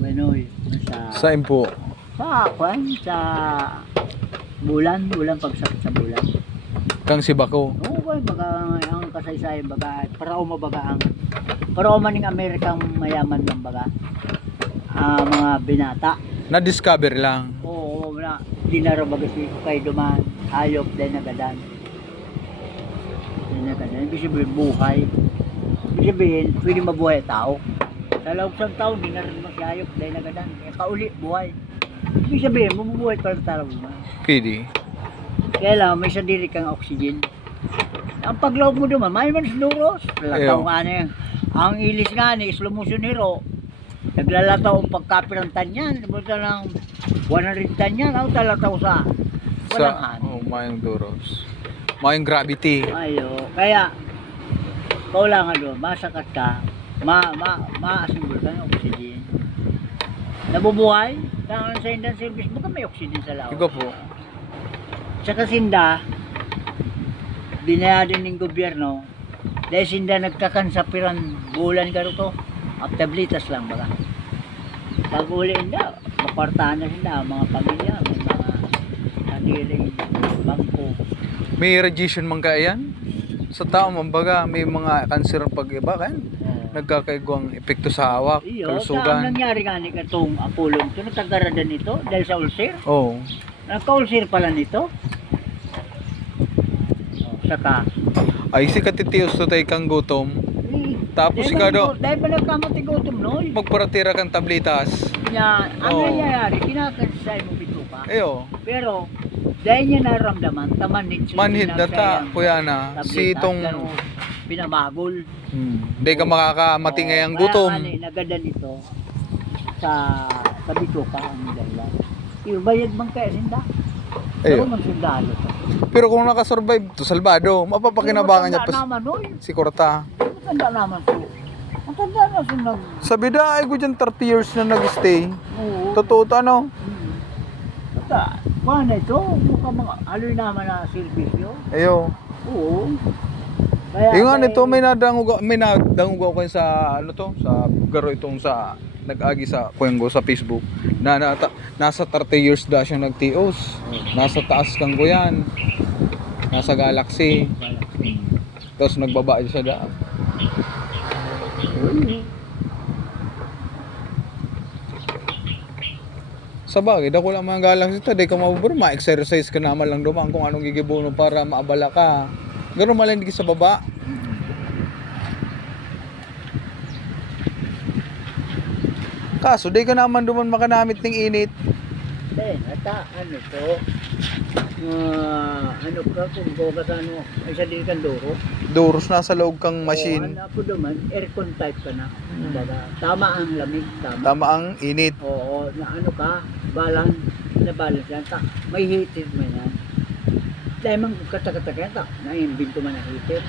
Benoy. Saan po? Sa bulan pagsakit sa bulan. Kang si Bako. Oo, baga ang kasaysayan baga para umabaga ang para maning Amerikang mayaman ng baga. Mga binata. Na-discover lang. Oo, wala. Dinaro baga si kay duman hayop din nagadan. Ibig sabihin buhay. Ibig sabihin pwede mabuhay tao. Sa loob ng taon, di na rin masyayop dahil nagadan. Kaya kauli, buhay. Ibig sabihin, mabubuhay pa rin tao mo. Pwede. Kaya lang, may sadiri kang oxygen. Ang pagloob mo duman, may man sinuros. Lalataw nga na yan. Ang ilis nga ni, slow motion hero. Naglalataw ang pagkapirang tanyan. Buta ng 100 tanyan. Ang talataw sa walang ani. Mayang duros. Mayang gravity. Ayo, kaya, kaulangan doon, masakat ka, ma-assemble ka ng oxygen. Nabubuhay, kaya sa Indian service, baka may oxygen sa laot. Ikaw po. Sa kasinda, binayadin ng gobyerno, dahil sinda nagkakansapiran bulan ka rito, tablitas lang baka. Pag-uli inda, mapartahan na sila, mga pamilya, may mga kandiring bangko. May radiation man kaya yan? Sa tao mambaga, may mga cancer ang pag-iba kan? Nagkakaigwang epekto sa hawak, Iyo, ang kalusugan. nangyari nga ni katong Apollo, ito nagkagaradan nito dahil sa ulcer. Oo. Nagka-ulcer pala nito. Saka, Ay, si katitios to tayo kang gutom. Tapos ikaw daw, dahil ba nagkamatigutom noy? magparatira kang tablitas. Yan, ang Oo. nangyayari, kinakansay mo bito pa. Ayo, Pero, dahil niya naramdaman, tamanit siya. manhid na ta, kuya na. Si itong, binamagol. hindi ka makakamatingay ang gutom. Kaya nga nagada nito sa bituka ang dahilan. Ibayad bang kaya sinda? Pero Ayo. man sundalo to. Pero kung nakasurvive to, salbado, mapapakinabangan niya pa naman oy. si Korta. Matanda naman to. Matanda na siya nag... Sabi da, ay ko dyan 30 years na nag-stay. Oo. Totoo to, ano? Basta, paano ito? Mukhang mga aloy naman na servisyo. Ayo. Oo. Kaya, Yung nga nito, may nadanguga ko sa, ano to, sa garo itong sa, nag-agi sa kuyango sa Facebook, na nasa 30 years da siya nag-TOS. Nasa taas kang kuyan. Nasa galaxy. Tapos nagbaba siya da. Sa bagay, dako lang mga galaxy ta, di ka mabuburo, ma-exercise ka naman lang dumaan kung anong gigibuno para maabala ka. Gano'n malindig sa baba. Kaso, di ka naman duman makanamit ng init. ano to? Ano ka kung goga sa ano, ay sa di kang duro. Duros na sa loob kang machine. Ano po naman, aircon type ka na. Kumbaga, tama ang lamig, tama. Tama ang init. Oo, na ano ka, balance yan. May heated man yan. Dahil mang katakataka yan, naimbinto man ang heated.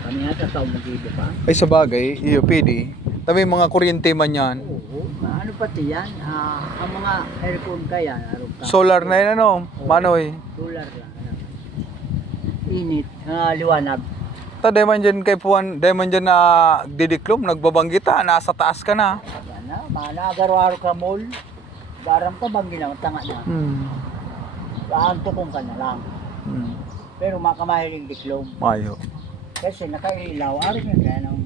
Kami yata tao mag-ibo pa. Ay sa bagay, iyo pwede. Tabi mga kuryente man yan. Oo, ano pati yan, ang mga aircon ka yan, araw ka. Solar na yan ano, Manoy. Solar lang, ano. Init, liwanag. Ta, di man dyan kay Puan, di man dyan na didiklom, nagbabanggita, nasa taas ka na. Yan na, managaro-aro ka mall. Garam ka bang ginawa, tanga na. Kaanto kong ka na lang. Pero makamahiling diklom. Mayo. Kasi nakailaw, araw yun kaya nang